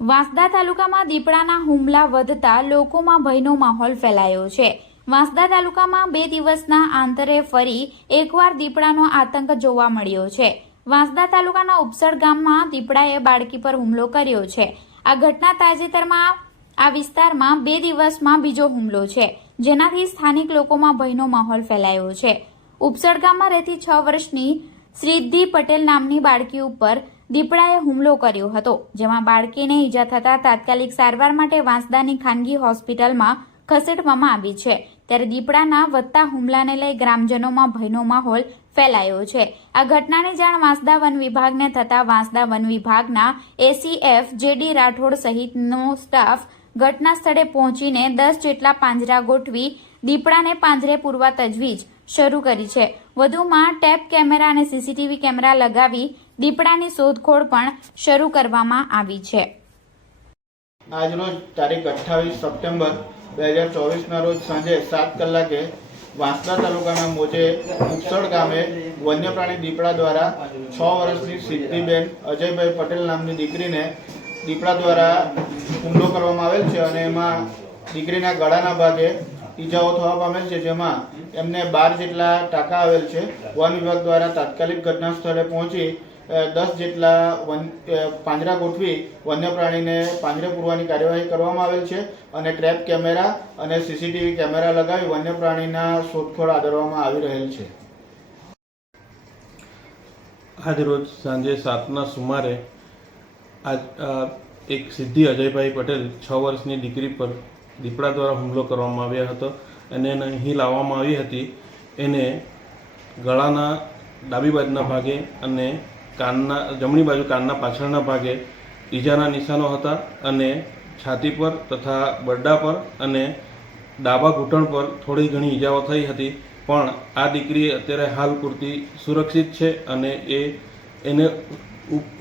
વાંસદા તાલુકામાં દીપડાના હુમલા વધતા લોકોમાં ભયનો માહોલ ફેલાયો છે। વાંસદા તાલુકામાં 2 દિવસના આંતરે ફરી એકવાર દીપડાનો આતંક જોવા મળ્યો છે। વાંસદા તાલુકાના ઉપસડ ગામમાં દીપડાએ બાળકી પર હુમલો કર્યો છે। આ ઘટના તાજેતરમાં આ વિસ્તારમાં 2 દિવસમાં બીજો હુમલો છે, જેનાથી સ્થાનિક લોકોમાં ભયનો માહોલ ફેલાયો છે। ઉપસડ ગામમાં રહેતી 6 વર્ષની સિદ્ધિ પટેલ નામની બાળકી ઉપર દીપડાએ હુમલો કર્યો હતો, જેમાં બાળકીને ઈજા થતા તાત્કાલિક સારવાર માટે વાંસદાની ખાનગી હોસ્પિટલમાં ખસેડવામાં આવી છે। ત્યારે દીપડાના વધતા હુમલાને લઈ ગ્રામજનોમાં ભયનો માહોલ ફેલાયો છે। આ ઘટનાની જાણ વાંસદા વન વિભાગને થતા વાંસદા વન વિભાગના એસીએફ જેડી રાઠોડ સહિતનો સ્ટાફ ઘટના સ્થળે પહોંચીને 10 જેટલા પાંજરા ગોઠવી દીપડાને પાંજરે પૂરવા તજવીજ શરૂ કરી છે। વધુમાં ટેપ કેમેરા અને સીસીટીવી કેમેરા લગાવી દીપડાની શોધખોળ પણ શરૂ કરવામાં આવી છે। આજરોજ તારીખ 28 સપ્ટેમ્બર 2024ના રોજ સાંજે 7 કલાકે વાંસદા તાલુકાના મોજે ઉપસડ ગામે વન્યપ્રાણી દીપડા દ્વારા 6 વર્ષની સિદ્ધિબેન અજયભાઈ પટેલ નામની દીકરીને દીપડા દ્વારા હુમલો કરવામાં આવેલ છે અને એમાં દીકરીના ગળાના ભાગે ઈજાઓ થવા પામેલ છે, જેમાં એમને 12 જેટલા ટાંકા આવેલ છે। વન વિભાગ દ્વારા તાત્કાલિક ઘટના સ્થળે પહોંચી 10 જેટલા પાંજરા ગોઠવી વન્યપ્રાણીને પાંજરે પૂરવાની કાર્યવાહી કરવામાં આવેલ છે અને ટ્રેપ કેમેરા અને સીસીટીવી કેમેરા લગાવી વન્યપ્રાણીના શોધખોળ આદરવામાં આવી રહેલ છે। આજ રોજ સાંજે 7ના સુમારે એક સિદ્ધિ અજયભાઈ પટેલ 6 વર્ષની દીકરી પર દીપડા દ્વારા હુમલો કરવામાં આવ્યો હતો અને એને અહીં લાવવામાં આવી હતી। એને ગળાના ડાબી બાજુના ભાગે અને કાનના જમણી બાજુ કાનના પાછળના ભાગે ઈજાના નિશાનો હતા અને છાતી પર તથા બરડા પર અને ડાબા ઘૂંટણ પર થોડી ઘણી ઈજાઓ થઈ હતી, પણ આ દીકરી અત્યારે હાલ પૂરતી સુરક્ષિત છે અને એને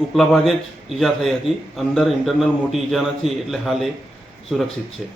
ઉપલા ભાગે જ ઈજા થઈ હતી। અંદર ઇન્ટરનલ મોટી ઈજા નથી, એટલે હાલ એ સુરક્ષિત છે।